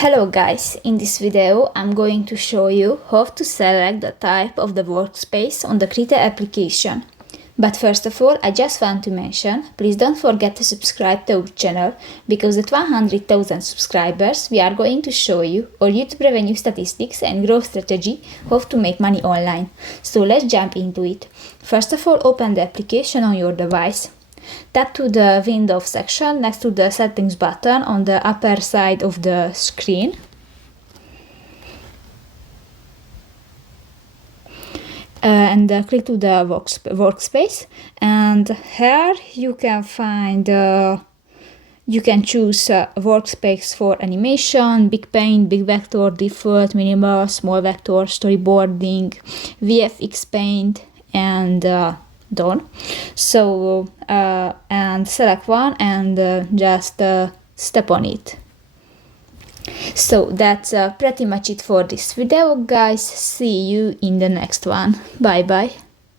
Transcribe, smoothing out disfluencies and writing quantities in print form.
Hello guys, in this video I'm going to show you how to select the type of the workspace on the Krita application. But first of all, I just want to mention, please don't forget to subscribe to our channel, because at 100,000 subscribers we are going to show you our YouTube revenue statistics and growth strategy, how to make money online. So let's jump into it. First of all, open the application on your device. Tap to the Windows section next to the Settings button on the upper side of the screen. And click to the workspace, and here you can find you can choose workspace for animation, big paint, big vector, default, minimal, small vector, storyboarding, VFX paint, and done. So and select one and just step on it. So that's pretty much it for this video, guys. See you in the next one. Bye bye.